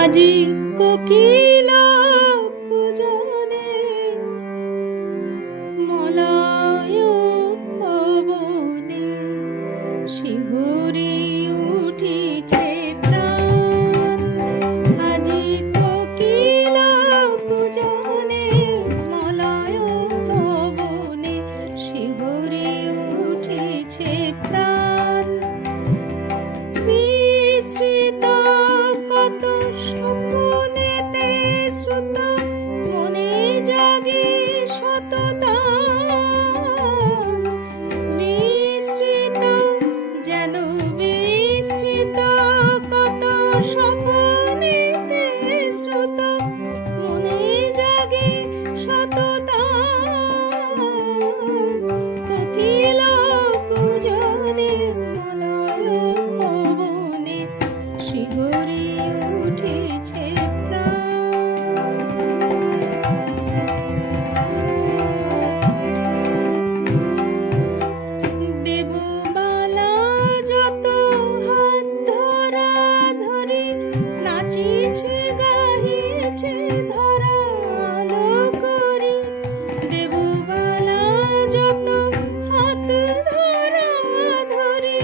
আজি কোকিল কুজনে মলয় পবনে শিহরি উঠিছে প্রাণ। আজি কোকিল কুজনে মলয় পবনে শিহরি উঠিছে প্রাণ। মিশ্রিত কত স্বপ্নেতে শ্রুত মনে জাগে শততান। মিশ্রিত যেন মিশ্রিত কত স্বপ্নেতে শ্রুত মনে জাগে শততান। কোকিল কুজনে মলয় পবনে শিহরি উঠেছে প্রাণ। দেবমালা যত হাত ধরা ধরি নাচিছে গাহিছে ধরা আলো করি। দেবমালা যত হাত ধরা ধরি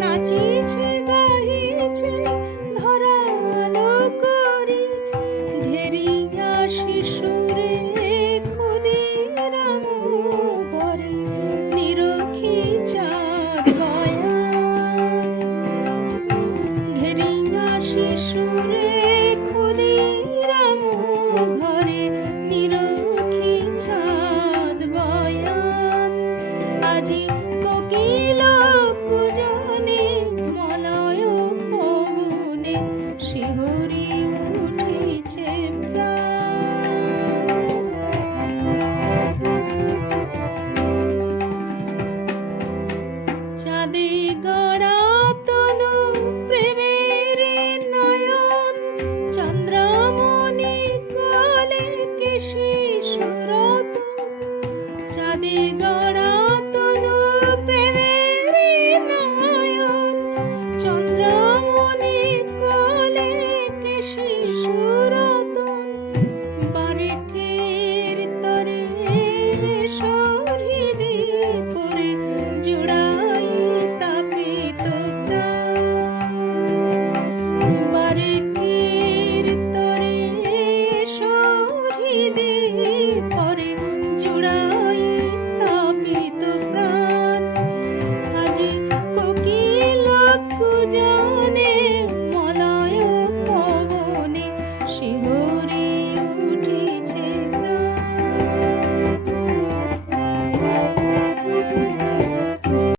নাচিছে গাহিছে ধরা আলো করি। ঘেরিয়া শিশুরে ক্ষুদিরাম ঘরে নিরখি চাঁদ বয়ান। ঘেরিয়া শিশুরে ক্ষুদিরাম ঘরে নিরখি চাঁদ বয়ান। আজি কোকিল কুজনে মলয় পবনে শিহরি উঠিছে প্রাণ। চাঁদে গড়া তনু প্রেমের নয়ন চন্দ্রমণি কোলে কেশে সুরত। চাঁদে গড়া তনু প্রেমের নয়ন চন্দ্রমণি কোলে কেশে সুরত। বারেকের তরে সরিদে পরে জুড়াই তাপিত প্রাণ। বারেকের তরে সরিদে পরে জুড়াই তাপিত প্রাণ। আজি কোকিল কুজনে মলয় পবনে শিহরি